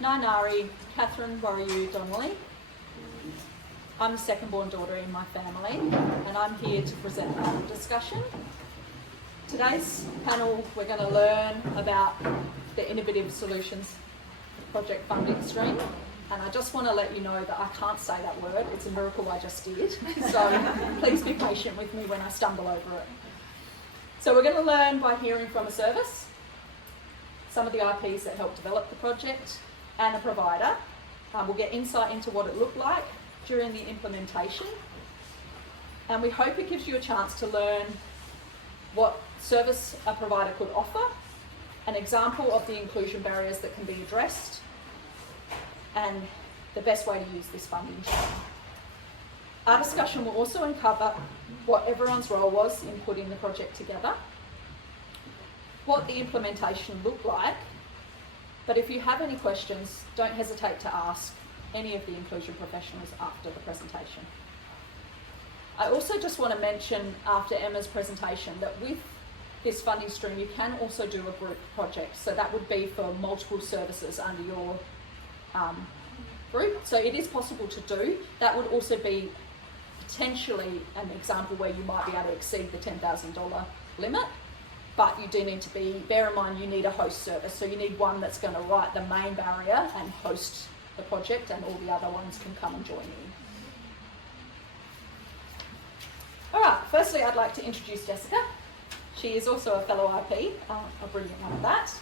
Nainari, Catherine Boryu Donnelly. I'm the second born daughter in my family, and I'm here to present a panel discussion. Today's panel, we're going to learn about the Innovative Solutions project funding stream. And I just want to let you know that I can't say that word. It's a miracle I just did. So please be patient with me when I stumble over it. So we're going to learn by hearing from a service, some of the IPs that helped develop the project, and a provider. We'll get insight into what it looked like during the implementation. And we hope it gives you a chance to learn what service a provider could offer, an example of the inclusion barriers that can be addressed, and the best way to use this funding stream. Our discussion will also uncover what everyone's role was in putting the project together, what the implementation looked like, but if you have any questions, don't hesitate to ask any of the inclusion professionals after the presentation. I also just want to mention after Emma's presentation that with this funding stream you can also do a group project, so that would be for multiple services under your group. So it is possible to do. That would also be potentially an example where you might be able to exceed the $10,000 limit, but you do need to bear in mind you need a host service, so you need one that's going to write the main barrier and host the project, and all the other ones can come and join you. Alright, firstly I'd like to introduce Jessica. She is also a fellow IP, a brilliant one at that,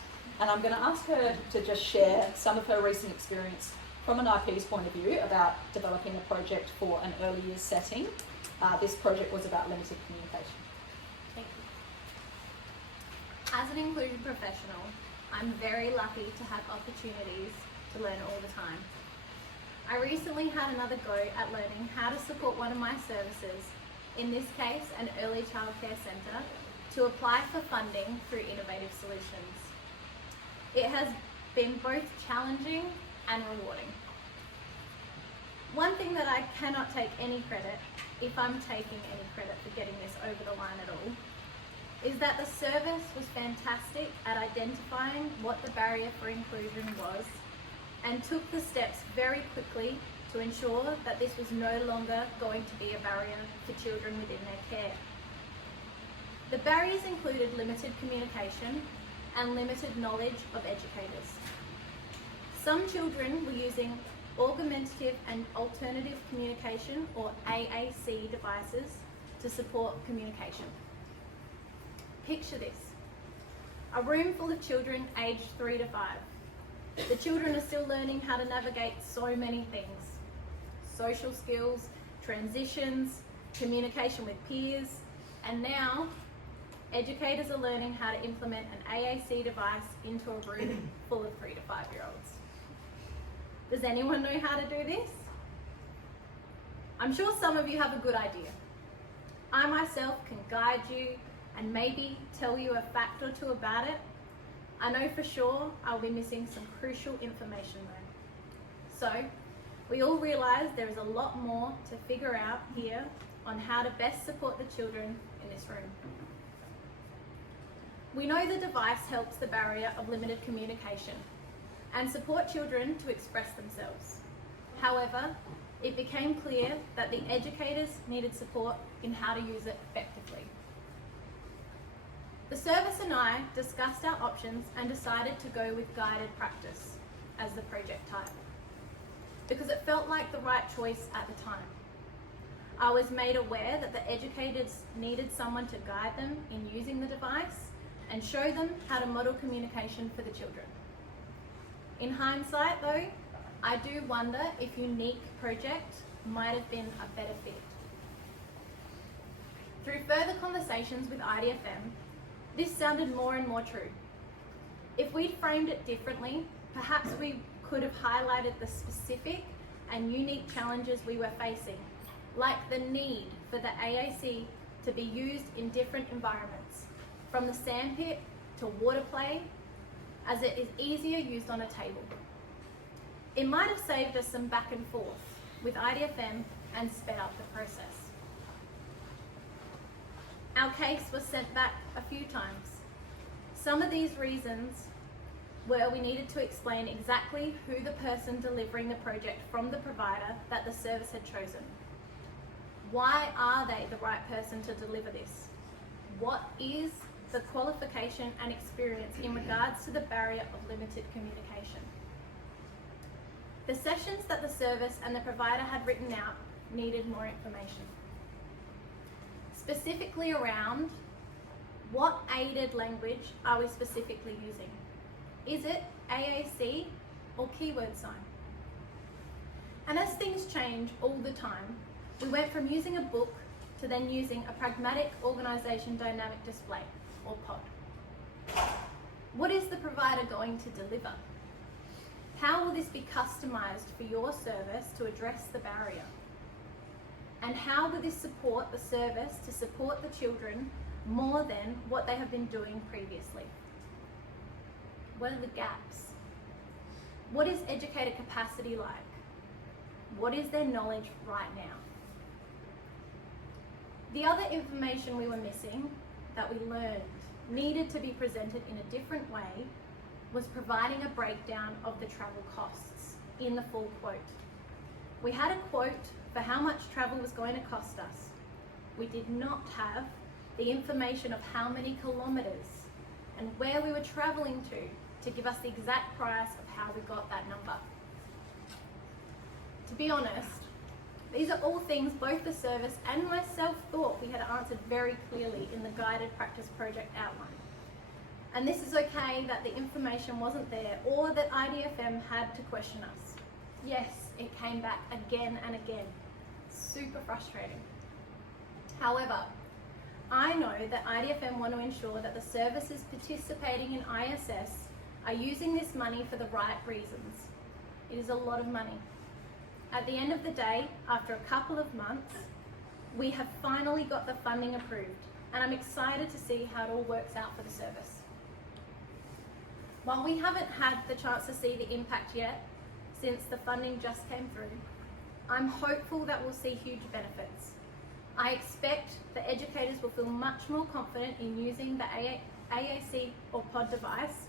and I'm going to ask her to just share some of her recent experience from an IP's point of view about developing a project for an early years setting. This project was about limited communication. Thank you. As an inclusion professional, I'm very lucky to have opportunities to learn all the time. I recently had another go at learning how to support one of my services, in this case an early childcare centre, to apply for funding through Innovative Solutions. It has been both challenging and rewarding. One thing that I cannot take any credit, if I'm taking any credit for getting this over the line at all, is that the service was fantastic at identifying what the barrier for inclusion was and took the steps very quickly to ensure that this was no longer going to be a barrier for children within their care. The barriers included limited communication and limited knowledge of educators. Some children were using augmentative and alternative communication, or AAC devices, to support communication. Picture this: a room full of children aged 3 to 5. The children are still learning how to navigate so many things: social skills, transitions, communication with peers, and now educators are learning how to implement an AAC device into a room full of 3 to 5-year-olds. Does anyone know how to do this? I'm sure some of you have a good idea. I myself can guide you and maybe tell you a fact or two about it. I know for sure I'll be missing some crucial information though. So, we all realise there is a lot more to figure out here on how to best support the children in this room. We know the device helps the barrier of limited communication and support children to express themselves. However, it became clear that the educators needed support in how to use it effectively. The service and I discussed our options and decided to go with guided practice as the project type, because it felt like the right choice at the time. I was made aware that the educators needed someone to guide them in using the device and show them how to model communication for the children. In hindsight though, I do wonder if Unique Project might have been a better fit. Through further conversations with IDFM, this sounded more and more true. If we'd framed it differently, perhaps we could have highlighted the specific and unique challenges we were facing, like the need for the AAC to be used in different environments, from the sandpit to water play, as it is easier used on a table. It might have saved us some back and forth with IDFM and sped up the process. Our case was sent back a few times. Some of these reasons where we needed to explain exactly who the person delivering the project from the provider that the service had chosen. Why are they the right person to deliver this? What is the qualification and experience in regards to the barrier of limited communication? The sessions that the service and the provider had written out needed more information. Specifically around what aided language are we specifically using? Is it AAC or keyword sign? And as things change all the time, we went from using a book to then using a pragmatic organisation dynamic display, or POD. What is the provider going to deliver? How will this be customised for your service to address the barrier? And how will this support the service to support the children more than what they have been doing previously? What are the gaps? What is educator capacity like? What is their knowledge right now? The other information we were missing that we learned needed to be presented in a different way was providing a breakdown of the travel costs in the full quote. We had a quote for how much travel was going to cost us. We did not have the information of how many kilometres and where we were travelling to give us the exact price of how we got that number. To be honest, these are all things both the service and myself thought we had answered very clearly in the guided practice project outline. And this is okay that the information wasn't there or that IDFM had to question us. Yes, it came back again and again. Super frustrating. However, I know that IDFM want to ensure that the services participating in ISS are using this money for the right reasons. It is a lot of money. At the end of the day, after a couple of months, we have finally got the funding approved, and I'm excited to see how it all works out for the service. While we haven't had the chance to see the impact yet, since the funding just came through, I'm hopeful that we'll see huge benefits. I expect that educators will feel much more confident in using the AAC or POD device,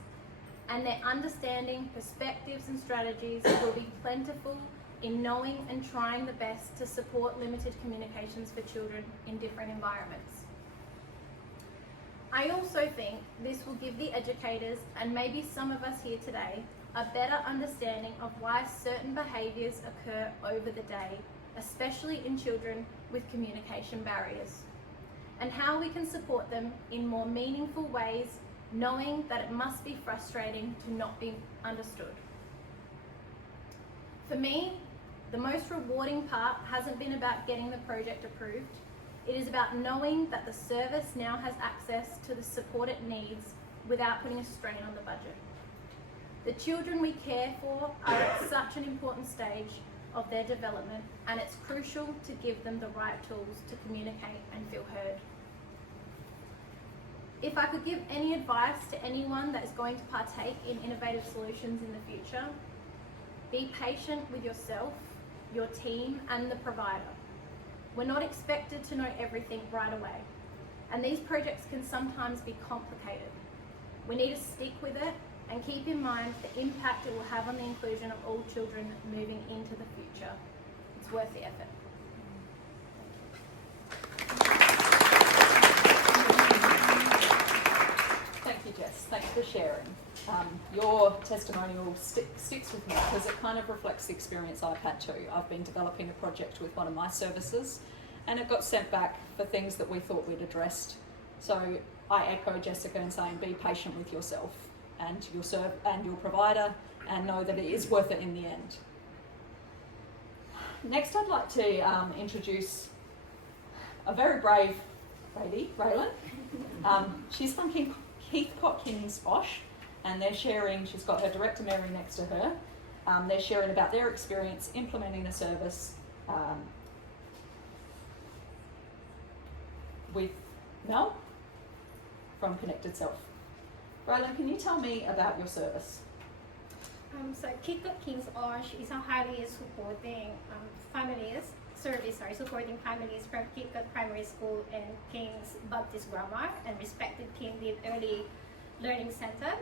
and their understanding, perspectives and strategies will be plentiful in knowing and trying the best to support limited communications for children in different environments. I also think this will give the educators, and maybe some of us here today, a better understanding of why certain behaviours occur over the day, especially in children with communication barriers, and how we can support them in more meaningful ways, knowing that it must be frustrating to not be understood. For me, the most rewarding part hasn't been about getting the project approved. It is about knowing that the service now has access to the support it needs without putting a strain on the budget. The children we care for are at such an important stage of their development, and it's crucial to give them the right tools to communicate and feel heard. If I could give any advice to anyone that is going to partake in innovative solutions in the future, be patient with yourself, your team, and the provider. We're not expected to know everything right away, and these projects can sometimes be complicated. We need to stick with it and keep in mind the impact it will have on the inclusion of all children moving into the future. It's worth the effort. Thank you, Jess. Thanks for sharing. Your testimonial sticks with me because it kind of reflects the experience I've had too. I've been developing a project with one of my services, and it got sent back for things that we thought we'd addressed. So I echo Jessica in saying be patient with yourself and your provider, and know that it is worth it in the end. Next, I'd like to introduce a very brave lady, Raylan. She's from Heathcote Kings Osh, and they're sharing, she's got her director Mary next to her. They're sharing about their experience implementing a service with Mel from Connected Self. Raylan, can you tell me about your service? So Heathcote Kings Osh is a highly supporting supporting families from Heathcote Primary School and King's Baptist Grammar and respected King Lead Early Learning Center.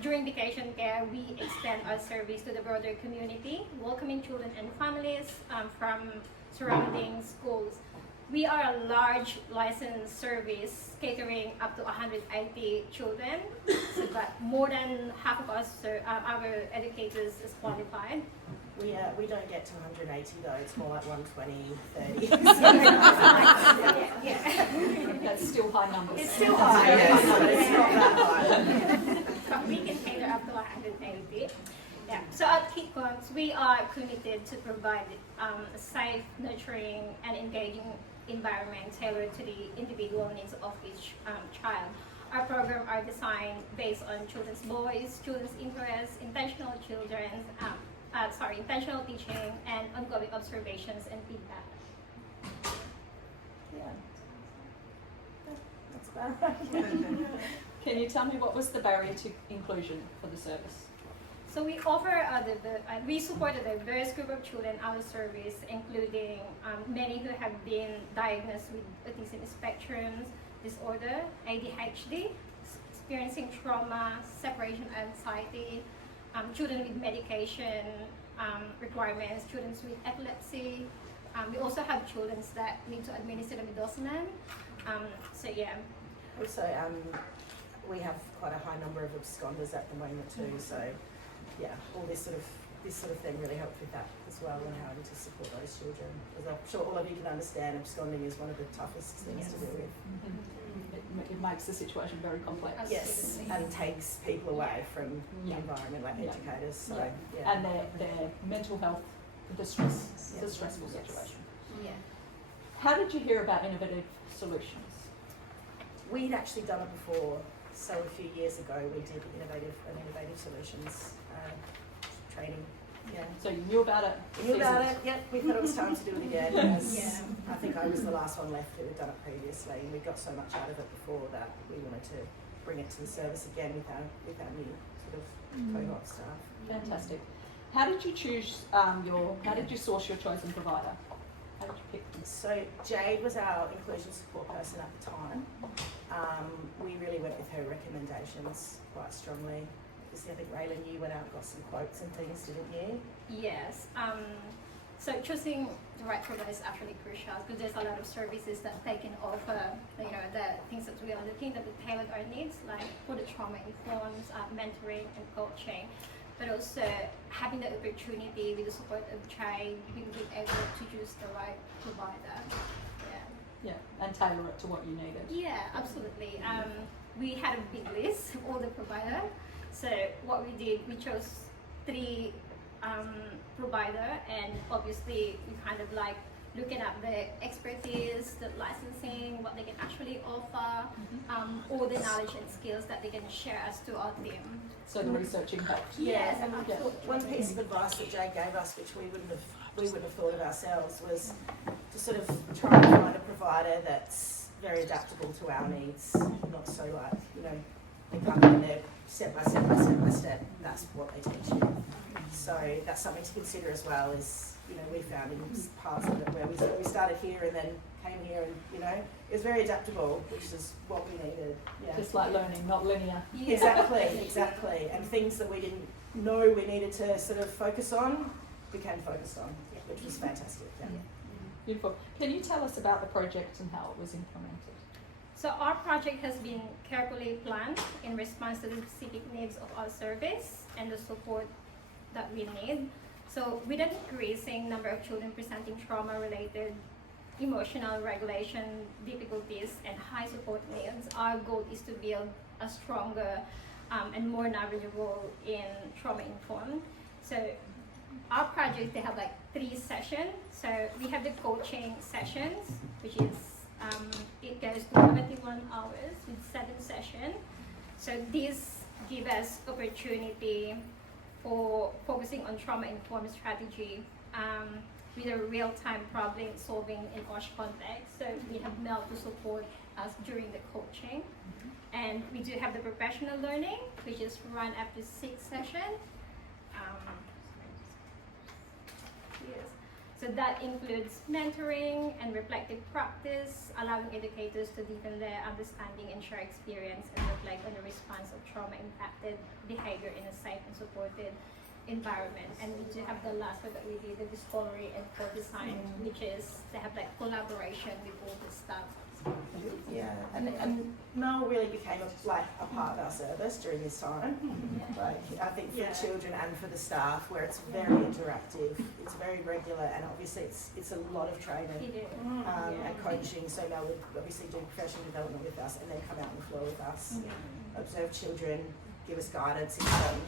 During vacation care, we extend our service to the broader community, welcoming children and families from surrounding schools. We are a large licensed service catering up to 180 children, so that more than half of us, our educators is qualified. We don't get to 180 though, it's more like 120, 30. Yeah. That's still high numbers. It's still high, yes, but it's not that high. But we can cater up to 180. Yeah. So at KidCons, we are committed to provide a safe, nurturing, and engaging environment tailored to the individual needs of each child. Our programs are designed based on children's voice, children's interests, intentional teaching, and ongoing observations and feedback. Yeah. That's about right. Can you tell me what was the barrier to inclusion for the service? So we offer we support a diverse group of children in our service, including many who have been diagnosed with autism spectrum disorder, ADHD, experiencing trauma, separation anxiety, children with medication requirements, children with epilepsy. We also have children that need to administer the midazolam. So yeah. Also, we have quite a high number of absconders at the moment too, so yeah, all this sort of thing really helped with that as well, and having to support those children. Because I'm sure all of you can understand absconding is one of the toughest things to deal with. It makes the situation very complex. Yes, and takes people away from the environment, like educators. So yeah. And their mental health, the stress, it's a stressful situation. Yeah. How did you hear about Innovative Solutions? We'd actually done it before, so a few years ago we did Innovative Solutions training. Yeah. So you knew about it? We knew about it, yep, we thought it was time to do it again. As Yeah. I think I was the last one left who had done it previously, and we got so much out of it before that we wanted to bring it to the service again with our new sort of cohort staff. Fantastic. How did you choose how did you source your chosen provider? How did you pick them? So Jade was our inclusion support person at the time. We really went with her recommendations quite strongly. I think Raylan, you went out and got some quotes and things, didn't you? Yes. So choosing the right provider is actually crucial because there's a lot of services that they can offer. You know, the things that we are looking at that tailor our needs, like for the trauma informed mentoring and coaching, but also having the opportunity with the support of Jade, being able to choose the right provider. Yeah, and tailor it to what you needed. Yeah, absolutely. We had a big list of all the provider. So what we did, we chose 3 provider, and obviously we kind of like looking at the expertise, the licensing, what they can actually offer, all the knowledge and skills that they can share us to our team. So the researching helped. Yes, and absolutely. one piece of advice that Jade gave us, which we wouldn't have thought of ourselves, was to sort of try and find a provider that's very adaptable to our needs, not so like, you know, they come in there step by step by step by step, that's what they teach you. So that's something to consider as well, is, you know, we found in parts of it where we started here and then came here, and, you know, it was very adaptable, which is what we needed. Yeah. Just like learning, not linear. Yeah. Exactly. And things that we didn't know we needed to sort of focus on, became focused on, which was fantastic. Yeah. Beautiful. Can you tell us about the project and how it was implemented? So our project has been carefully planned in response to the specific needs of our service and the support that we need. So with an increasing number of children presenting trauma-related emotional regulation difficulties and high support needs, our goal is to build a stronger and more knowledgeable in trauma-informed. So our project, they have like 3 sessions. So we have the coaching sessions, which is it goes to 21 hours with 7 sessions. So this gives us opportunity for focusing on trauma-informed strategy with a real-time problem solving in OSH context. So we have Mel to support us during the coaching. And we do have the professional learning, which is run up to 6 sessions. Yes. So that includes mentoring and reflective practice, allowing educators to deepen their understanding and share experience and reflect on the response of trauma-impacted behavior in a safe and supported environment. And we do have the last one that we did, the discovery and co-design, which is they have like collaboration with all the staff. Yeah, and Mel really became a part of our service during this time. Like, I think for the children and for the staff, where it's very interactive, it's very regular, and obviously it's a lot of training and coaching. So Mel would obviously do professional development with us, and then come out on the floor with us, observe children, give us guidance in certain,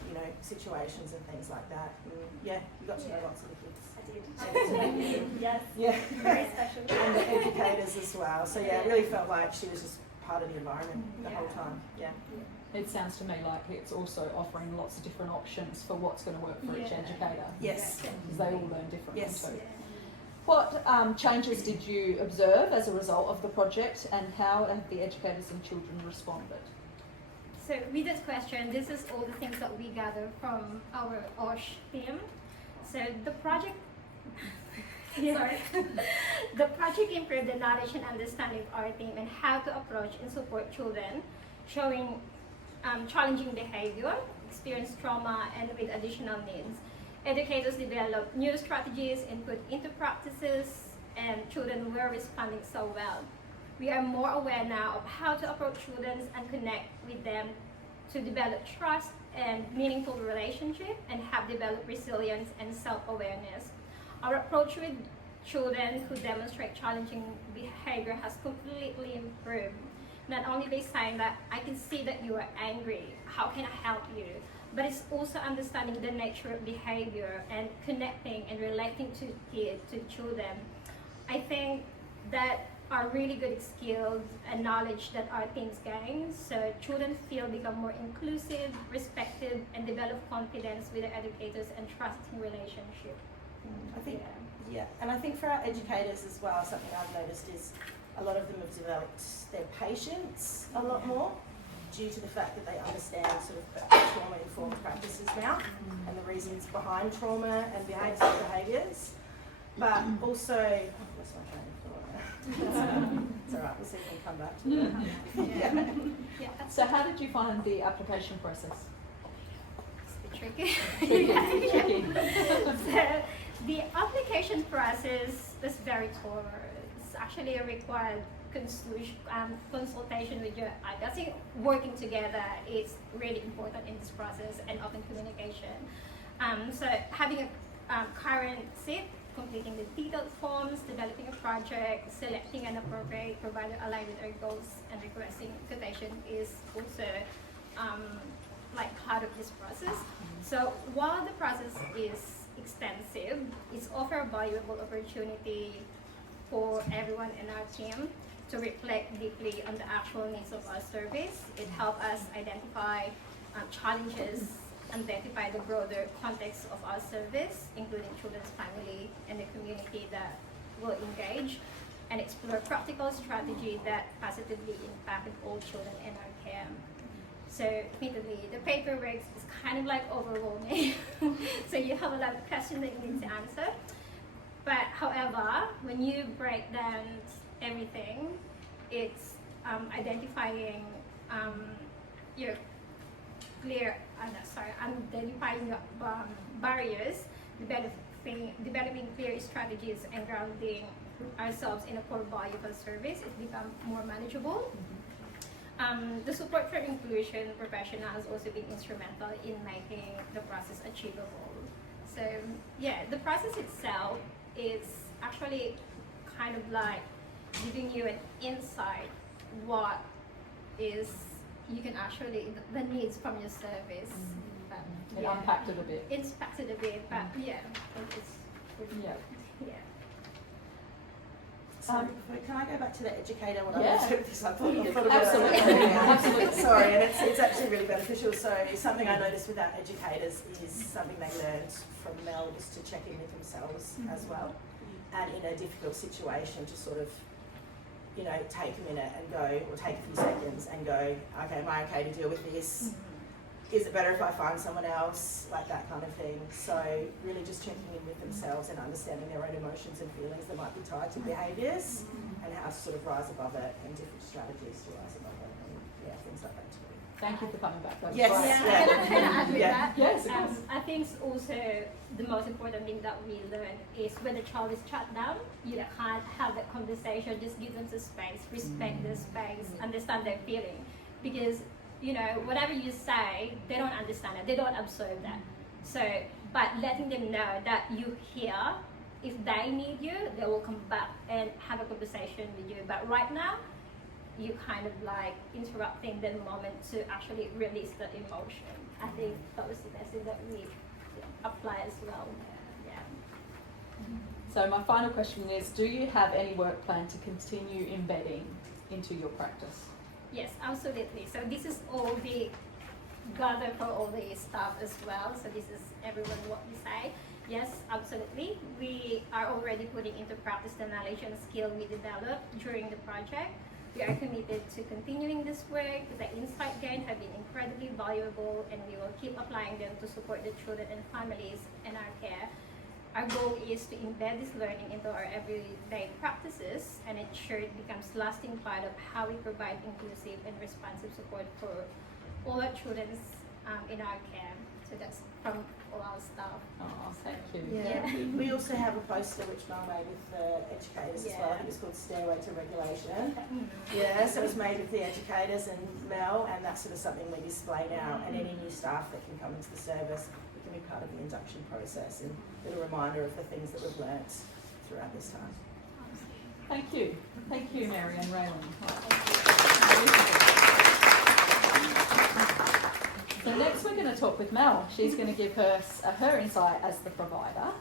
situations and things like that. And you got to know lots of the kids. Yes. Yeah. Very special. And the educators as well. So it really felt like she was just part of the environment the whole time. Yeah. It sounds to me like it's also offering lots of different options for what's going to work for each educator. Yes. Because they all learn differently Yes. too. What changes did you observe as a result of the project, and how have the educators and children responded? So with this question, this is all the things that we gather from our OSH team. So the project, sorry, the project improved the knowledge and understanding of our team and how to approach and support children showing challenging behavior, experience trauma, and with additional needs. Educators developed new strategies and put into practices, and children were responding so well. We are more aware now of how to approach students and connect with them to develop trust and meaningful relationship and have developed resilience and self-awareness. Our approach with children who demonstrate challenging behavior has completely improved. Not only they saying that I can see that you are angry, how can I help you? But it's also understanding the nature of behavior and connecting and relating to children. I think that are really good skills and knowledge that our teams gain. So children become more inclusive, respected, and develop confidence with their educators and trusting relationship. I think, and I think for our educators as well, something I've noticed is a lot of them have developed their patience a lot more due to the fact that they understand sort of trauma-informed practices now and the reasons behind trauma and behaviours. But also, that's my train of thought. It's all right, we'll see if we can come back to that. So how did you find the application process? It's a bit tricky. Tricky. So the application process is very thorough. It's actually a required consultation with your, I think working together is really important in this process, and open communication. So having a current SIP, completing the detailed forms, developing a project, selecting an appropriate provider aligned with our goals, and requesting quotation is also part of this process. So while the process is extensive, it's offer a valuable opportunity for everyone in our team to reflect deeply on the actual needs of our service. It helps us identify challenges, identify the broader context of our service, including children's family and the community that will engage, and explore practical strategy that positively impacted all children in our care. So admittedly, the paperwork is kind of overwhelming. So you have a lot of questions that you need to answer. But however, when you break down everything, it's identifying your identifying your barriers, developing clear strategies, and grounding ourselves in a core value of service. It becomes more manageable. The support from inclusion professionals has also been instrumental in making the process achievable. So the process itself is actually kind of giving you an insight what is you can actually the needs from your service. It unpacked it a bit. It's packed it a bit, but it's So can I go back to the educator when Yeah. I took this? I thought Absolutely. Absolutely. Sorry, and it's actually really beneficial. So something I noticed with our educators is something they learned from Mel was to check in with themselves as well, and in a difficult situation to sort of, take a minute and go, or take a few seconds and go, okay, am I okay to deal with this? is it better if I find someone else, like that kind of thing. So really just checking in with themselves and understanding their own emotions and feelings that might be tied to behaviours and how to sort of rise above it and different strategies to rise above it and things like that too. Thank you for coming back. That was Yes. great. Yeah, can I add with Yeah. that? Yes, of course. I think it's also the most important thing that we learn is when the child is shut down, you can't have that conversation, just give them the space, respect their space, understand their feeling. Because, you know, whatever you say, they don't understand it, they don't absorb that. So, but letting them know that you hear, if they need you, they will come back and have a conversation with you. But right now, you kind of like interrupting the moment to actually release the emotion. I think that was the message that we apply as well. Yeah. So my final question is, do you have any work plan to continue embedding into your practice? Yes, absolutely. So this is all the gather for all the staff as well. So this is everyone what we say. Yes, absolutely. We are already putting into practice the knowledge and skill we developed during the project. We are committed to continuing this work. The insight gained have been incredibly valuable, and we will keep applying them to support the children and families in our care. Our goal is to embed this learning into our everyday practices and ensure it becomes lasting part of how we provide inclusive and responsive support for all our children in our care. So that's from all our staff. Oh, thank you. Yeah. We also have a poster which Mel made with the educators as well. I think it's called Stairway to Regulation. Yeah, so it was made with the educators and Mel, and that's sort of something we display now. And any new staff that can come into the service, it can be part of the induction process and a little reminder of the things that we've learnt throughout this time. Thank you. Thank you, Mary and Raylan. So next we're going to talk with Mel. She's going to give her insight as the provider.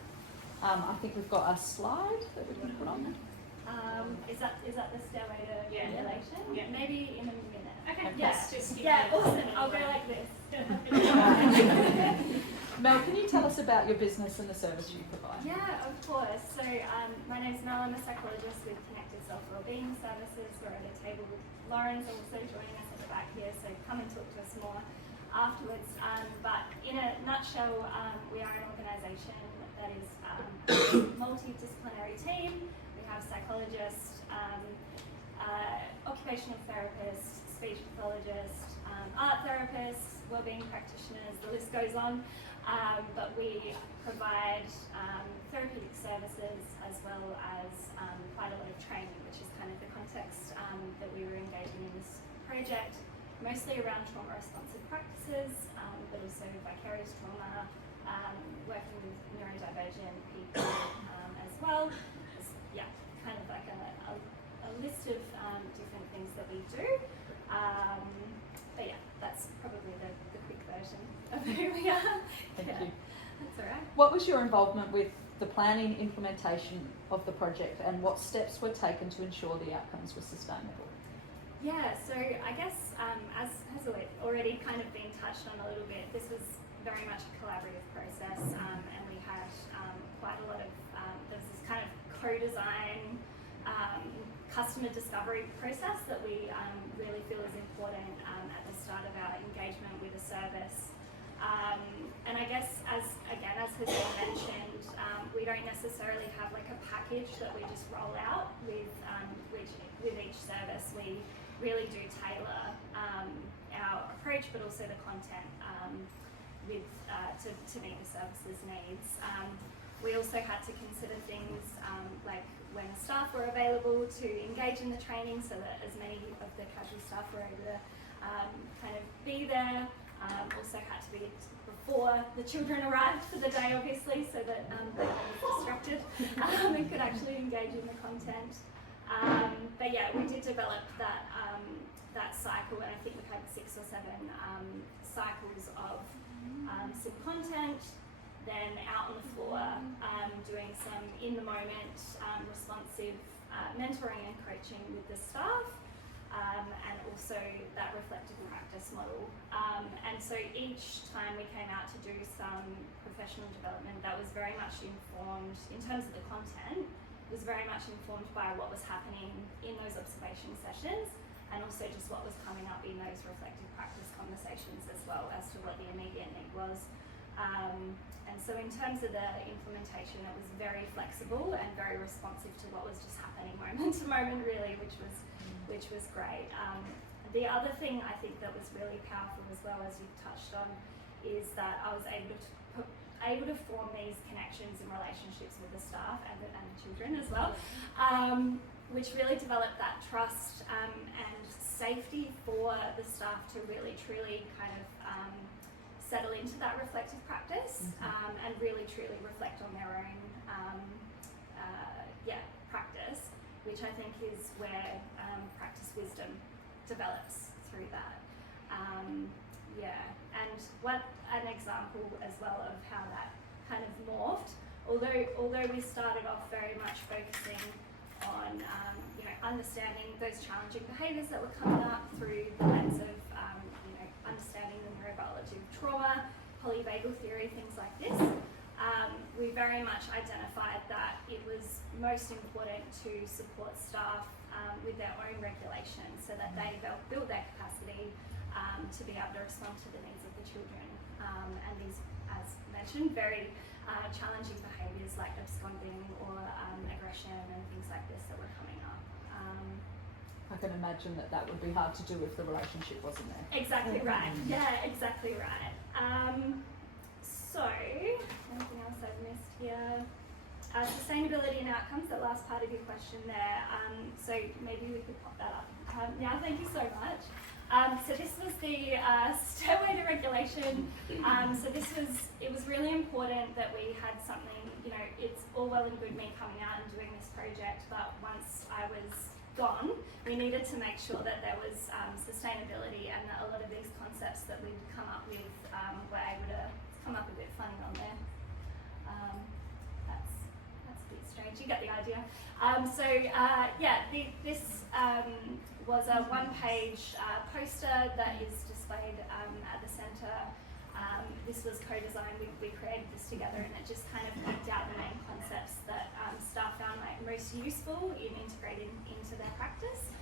I think we've got a slide that we can put on there. Is that the stairway to regulation? Yeah. Maybe in a minute. Okay. Okay. Yes. Awesome. I'll go like this. Mel, can you tell us about your business and the service you provide? Yeah, of course. So my name's Mel. I'm a psychologist with Connected Self Wellbeing Services. We're at a table with Lauren's also joining us at the back here. So come and talk to us more afterwards. But in a nutshell, we are an organisation that is a multidisciplinary team. We have psychologists, occupational therapists, speech pathologists, art therapists, wellbeing practitioners, the list goes on. But we provide therapeutic services as well as quite a lot of training, which is kind of the context that we were engaging in this project, mostly around trauma responsive practices, but also vicarious trauma, working with neurodivergent people as well. It's, kind of like a list of different things that we do. But yeah, that's probably the quick version of who we are. Thank you. That's all right. What was your involvement with the planning implementation of the project, and what steps were taken to ensure the outcomes were sustainable? Yeah, so I guess as has already kind of been touched on a little bit, this was very much a collaborative process, and we had quite a lot of, there was this kind of co-design, customer discovery process that we really feel is important at the start of our engagement with a service. And I guess as has been mentioned, we don't necessarily have like a package that we just roll out with each service. We really do tailor our approach, but also the content to meet the service's needs. We also had to consider things like when staff were available to engage in the training, so that as many of the casual staff were able to kind of be there. Also had to be before the children arrived for the day, obviously, so that they weren't distracted and could actually engage in the content. But yeah, we did develop that cycle, and I think we had 6 or 7 cycles of some content, then out on the floor, doing some in the moment responsive mentoring and coaching with the staff, and also that reflective practice model. And so each time we came out to do some professional development, that was very much informed, in terms of the content, was very much informed by what was happening in those observation sessions, and also just what was coming up in those reflective practice conversations as well as to what the immediate need was. And so in terms of the implementation, it was very flexible and very responsive to what was just happening moment to moment really, which was great. The other thing I think that was really powerful as well, as you've touched on, is that I was able to form these connections and relationships with the staff and the children as well, which really developed that trust and safety for the staff to really truly kind of settle into that reflective practice and really truly reflect on their own practice, which I think is where practice wisdom develops through that. And what an example as well of how that kind of morphed. Although we started off very much focusing on understanding those challenging behaviours that were coming up through the lens of understanding the neurobiology of trauma, polyvagal theory, things like this. We very much identified that it was most important to support staff with their own regulation so that they build their capacity to be able to respond to the needs of the children. And these, as mentioned, very challenging behaviours like absconding or aggression and things like this that were coming up. I can imagine that would be hard to do if the relationship wasn't there. Exactly right. Yeah, exactly right. So, anything else I've missed here? Sustainability and outcomes, the last part of your question there. So maybe we could pop that up. Thank you so much. So this was the stairway to regulation. So it was really important that we had something, it's all well and good me coming out and doing this project, but once I was gone, we needed to make sure that there was sustainability and that a lot of these concepts that we'd come up with were able to come up a bit funny on there. That's a bit strange, you get the idea. This was a one-page poster that is displayed at the centre. This was co-designed, we created this together, and it just kind of picked out the main concepts that staff found most useful in integrating into their practice.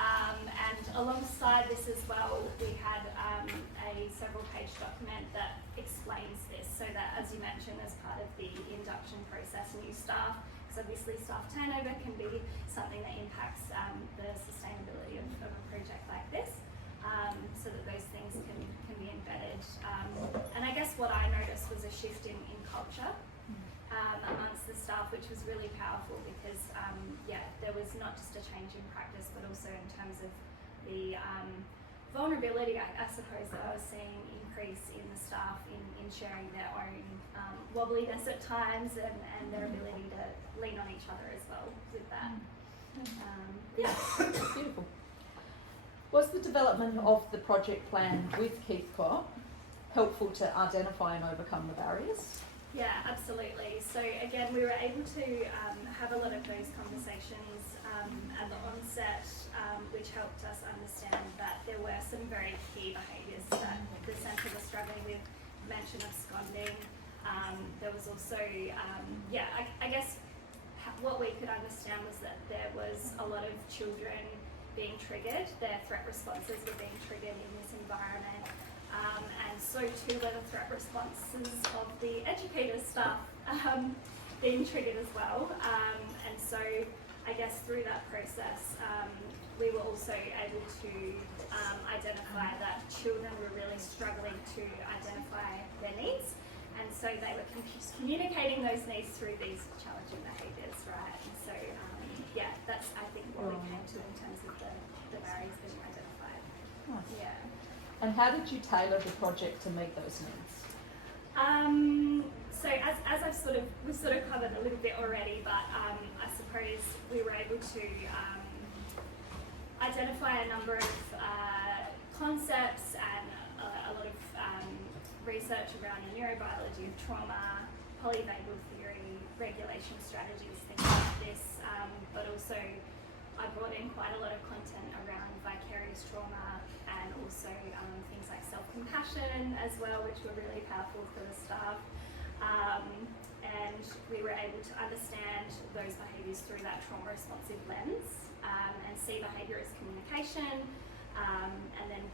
And alongside this as well, we had a several-page document that explains this, so that, as you mentioned, as part of the induction process, new staff, because obviously staff turnover can be something that impacts the sustainability of a project like this, so that those things can be embedded. And I guess what I noticed was a shift in culture amongst the staff, which was really powerful because, there was not just a change in practice, but also in terms of the vulnerability, I suppose, that I was seeing increase in the staff in sharing their own wobbliness at times and their ability to lean on each other as well with that. Beautiful. Was the development of the project plan with Keithcott helpful to identify and overcome the barriers? Yeah, absolutely. So again, we were able to have a lot of those conversations at the onset, which helped us understand that there were some very key behaviours that the centre was struggling with. Mention absconding. There was also, I guess what we could understand was that there was a lot of children being triggered. Their threat responses were being triggered in this environment. And so too were the threat responses of the educators' staff being triggered as well. And so I guess through that process, we were also able to identify that children were really struggling to identify their needs. And so they were communicating those needs through these challenging behaviours, right? And so, that's, I think, what we came to in terms of the barriers being identified. Nice. Yeah. And how did you tailor the project to meet those needs? So as we've sort of covered a little bit already, but I suppose we were able to identify a number of concepts and a lot of research around the neurobiology of trauma, polyvagal theory, regulation strategies, things like this, but also I brought in quite a lot of content around vicarious trauma and also things like self-compassion as well, which were really powerful for the staff. And we were able to understand those behaviours through that trauma responsive lens. and see behaviour as communication, and then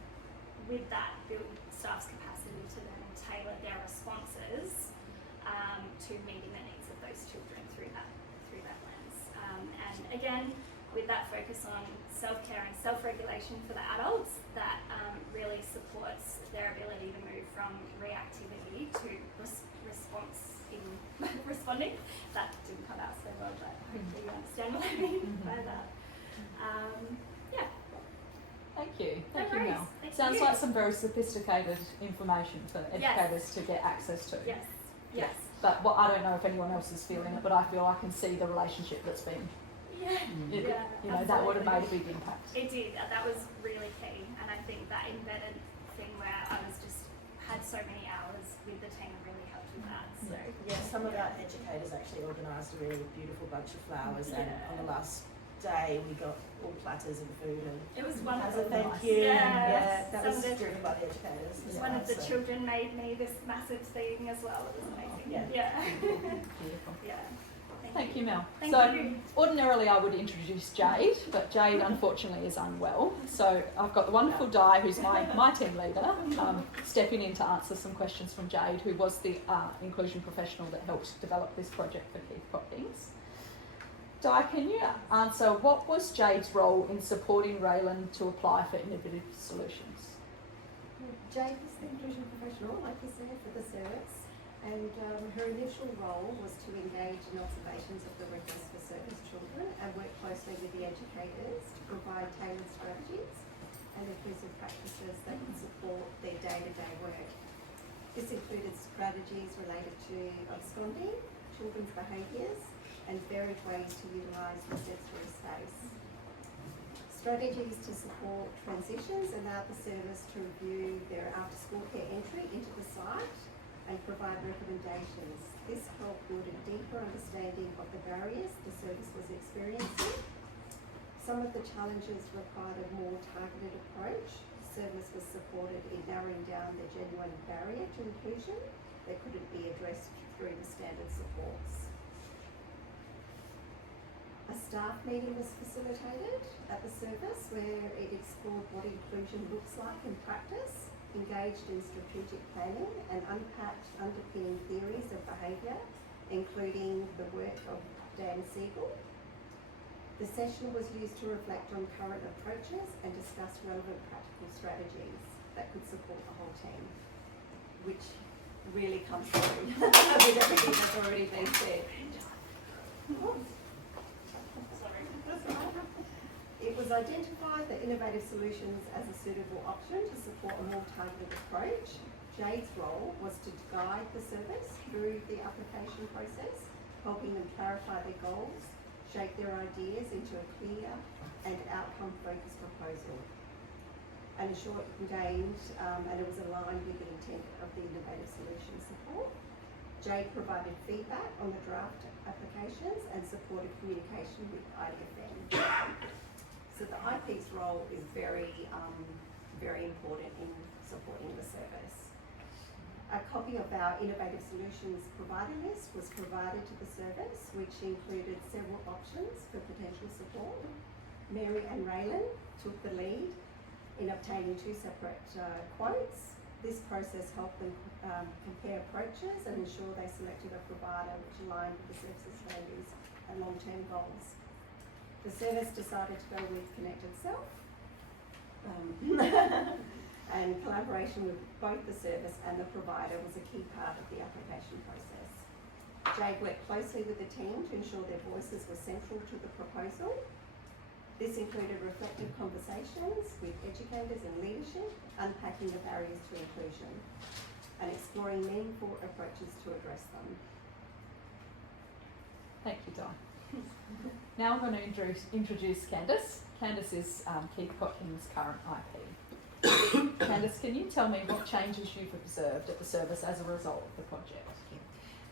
with that build staff's capacity to then tailor their responses to meeting the needs of those children through that lens. And again, with that focus on self-care and self-regulation for the adults, that really supports their ability to move from reactivity to responding. That didn't come out so well, but hopefully you understand what I mean by that. Yeah. Thank you. No Thank you, worries. Mel. Thank Sounds you. like some very sophisticated information for educators to get access to. Yes. Yes. But what I don't know if anyone else is feeling it, but I feel I can see the relationship that's been, Yeah. you know, that would have made a big impact. It did. That was really key, and I think that embedded thing where I was just had so many hours with the team really helped with that. So Yeah, some of our educators actually organised a really beautiful bunch of flowers, and Yeah. on the last day we got all platters and food and it was as wonderful. a thank Nice. you. Yeah. That Some was of the- driven by the educators. as One well, of the so. children made me this massive thing as well. It was amazing. Yeah. Yeah. Beautiful. Yeah. Thank you, Mel. Thank so you. ordinarily I would introduce Jade, but Jade unfortunately is unwell. So I've got the wonderful Di, who's my team leader, stepping in to answer some questions from Jade, who was the inclusion professional that helped develop this project for Keith Cockings. Di, can you answer what was Jade's role in supporting Raylan to apply for innovative solutions? Jade was the inclusion professional, like you said, for the service, and her initial role was to engage in observations of the request for service children and work closely with the educators to provide tailored strategies and inclusive practices that can support their day-to-day work. This included strategies related to absconding, children's behaviours, and varied ways to utilise the sensory space. Strategies to support transitions allowed the service to review their after-school care entry into the site and provide recommendations. This helped build a deeper understanding of the barriers the service was experiencing. Some of the challenges required a more targeted approach. The service was supported in narrowing down the genuine barrier to inclusion that couldn't be addressed through the standard supports. A staff meeting was facilitated at the service where it explored what inclusion looks like in practice, engaged in strategic planning and unpacked underpinning theories of behaviour, including the work of Dan Siegel. The session was used to reflect on current approaches and discuss relevant practical strategies that could support the whole team, which really comes through with everything that's already been said. It was identified that innovative solutions as a suitable option to support a more targeted approach. Jade's role was to guide the service through the application process, helping them clarify their goals, shape their ideas into a clear and outcome-focused proposal, and ensure it contained and it was aligned with the intent of the innovative solution support. Jade provided feedback on the draft applications and supported communication with IDFM. So the IP's role is very important in supporting the service. A copy of our Innovative Solutions provider list was provided to the service, which included several options for potential support. Mary and Raylan took the lead in obtaining two separate quotes. This process helped them compare approaches and ensure they selected a provider which aligned with the service's values and long-term goals. The service decided to go with Connected Self, and collaboration with both the service and the provider was a key part of the application process. Jade worked closely with the team to ensure their voices were central to the proposal. This included reflective conversations with educators and leadership, unpacking the barriers to inclusion, and exploring meaningful approaches to address them. Thank you, Di. Now I'm going to introduce Candice. Candice is Keith Cockings' current IP. Candice, can you tell me what changes you've observed at the service as a result of the project?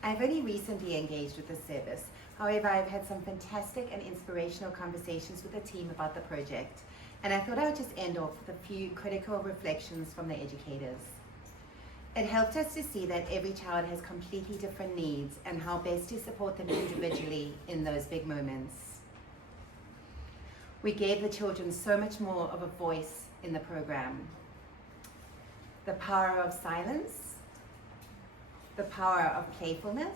I've only recently engaged with the service. However, I've had some fantastic and inspirational conversations with the team about the project, and I thought I would just end off with a few critical reflections from the educators. It helped us to see that every child has completely different needs and how best to support them individually in those big moments. We gave the children so much more of a voice in the program. The power of silence, the power of playfulness.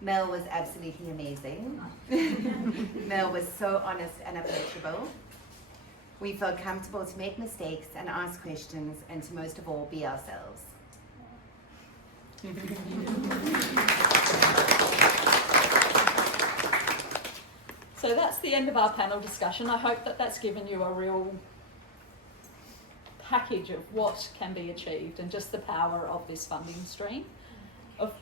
Mel was absolutely amazing. Mel was so honest and approachable. We felt comfortable to make mistakes and ask questions and to most of all be ourselves. So that's the end of our panel discussion. I hope that that's given you a real package of what can be achieved and just the power of this funding stream. Of